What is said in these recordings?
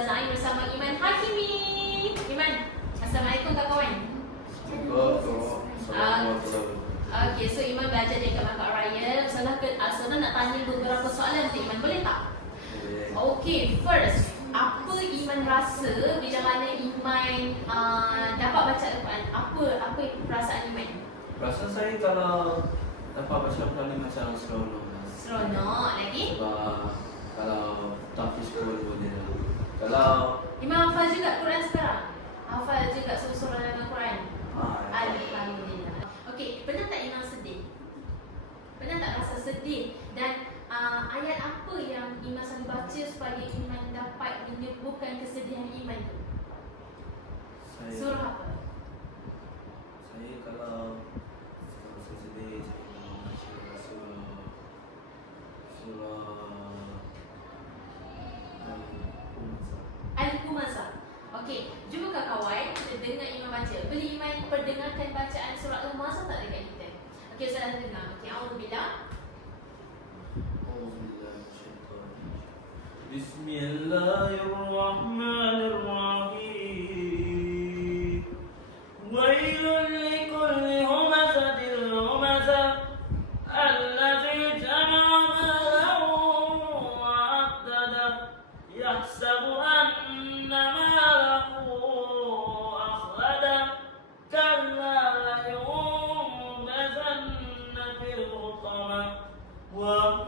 Ustazah Ain bersama Iman Hakimi. Iman, Assalamualaikum kawan-kawan. Okey, so Iman belajar dekat Maktab Raya. Ustazah nak tanya beberapa soalan untuk Iman, boleh tak? Okey, first, apa Iman rasa bila mana Iman dapat baca Al-Quran? Apa perasaan Iman? Perasaan saya kalau dapat baca Al-Quran ni macam seronok. Seronok lagi? Sebab kalau tahfiz pun boleh. Kalau Iman hafal juga Quran sekarang? Hafal juga surah dalam Quran? Alhamdulillah. Okey, pernah tak Iman sedih? Pernah tak rasa sedih? Dan ayat apa yang Iman selalu baca supaya Iman dapat menyembuhkan kesedihan Iman tu? Surah apa? Saya kalau rasa sedih, saya baca surah Al-Humazah. Okey, jumpa kawan-kawan kita dengar Iman baca. Boleh Iman perdengarkan bacaan surah Al-Humazah tak dekat kita? Okey, saya dengar. Okey, Auzubillah. Bismillahirrahmanirrahim. Wailul likulli humazatil lumazah alladzi jama'a malahu wa 'addadah yahsabu anna malahu akhladah kalla layunbazanna fil hutamah wa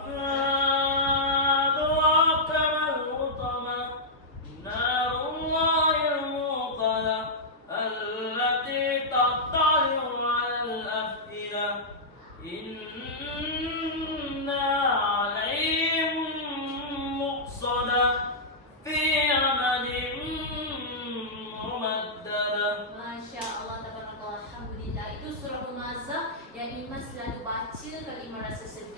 Iman selalu baca kalau Iman rasa sedih.